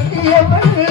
aqui, eu também.